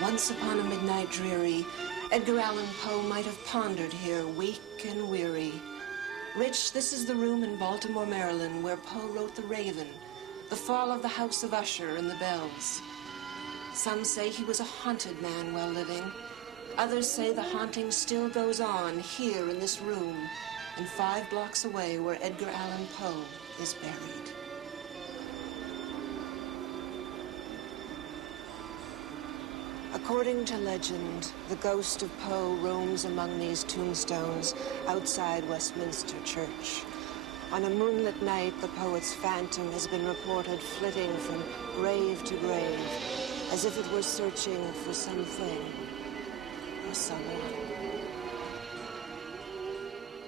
Once upon a midnight dreary, Edgar Allan Poe might have pondered here, weak and weary. Rich, this is the room in Baltimore, Maryland, where Poe wrote The Raven, The Fall of the House of Usher, and The Bells. Some say he was a haunted man while living. Others say the haunting still goes on here in this room, and 5 blocks away where Edgar Allan Poe is buried. According to legend, the ghost of Poe roams among these tombstones outside Westminster Church. On a moonlit night, the poet's phantom has been reported flitting from grave to grave, as if it were searching for something or someone.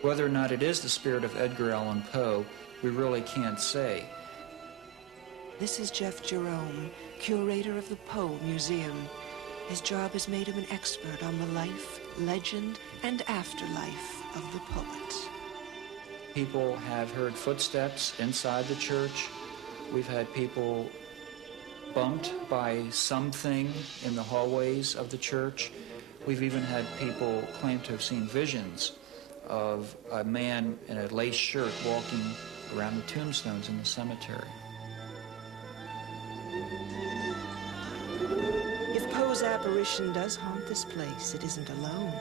Whether or not it is the spirit of Edgar Allan Poe, we really can't say. This is Jeff Jerome, curator of the Poe Museum. His job has made him an expert on the life, legend, and afterlife of the poet. People have heard footsteps inside the church. We've had people bumped by something in the hallways of the church. We've even had people claim to have seen visions of a man in a lace shirt walking around the tombstones in the cemetery. Poe's apparition does haunt this place, it isn't alone.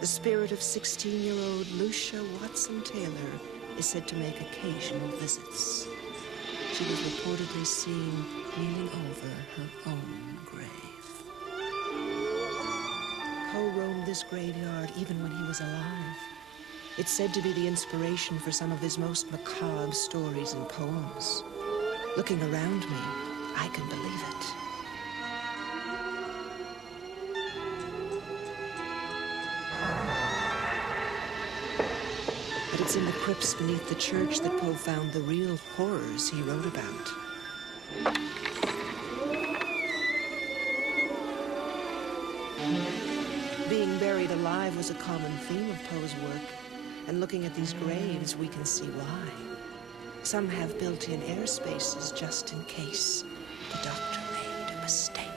The spirit of 16-year-old Lucia Watson Taylor is said to make occasional visits. She was reportedly seen kneeling over her own grave. Poe roamed this graveyard even when he was alive. It's said to be the inspiration for some of his most macabre stories and poems. Looking around me, I can believe it. But it's in the crypts beneath the church that Poe found the real horrors he wrote about. Being buried alive was a common theme of Poe's work, and looking at these graves, we can see why. Some have built-in air spaces just in case the doctor made a mistake.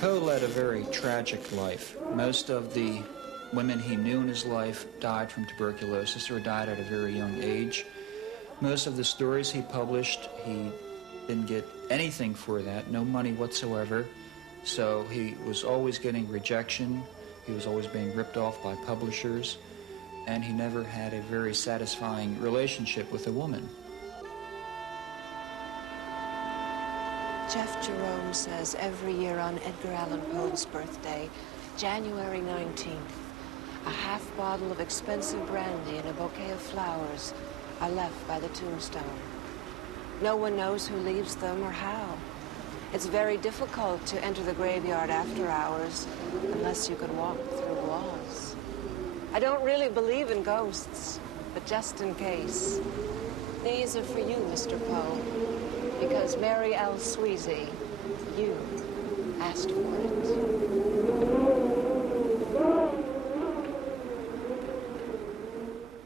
Poe led a very tragic life. Most of the women he knew in his life died from tuberculosis or died at a very young age. Most of the stories he published, he didn't get anything for that, no money whatsoever. So he was always getting rejection. He was always being ripped off by publishers. And he never had a very satisfying relationship with a woman. Jeff Jerome says every year on Edgar Allan Poe's birthday, January 19th, a half bottle of expensive brandy and a bouquet of flowers are left by the tombstone. No one knows who leaves them or how. It's very difficult to enter the graveyard after hours unless you can walk through walls. I don't really believe in ghosts, but just in case, these are for you, Mr. Poe. Because Mary L. Sweezy, you asked for it.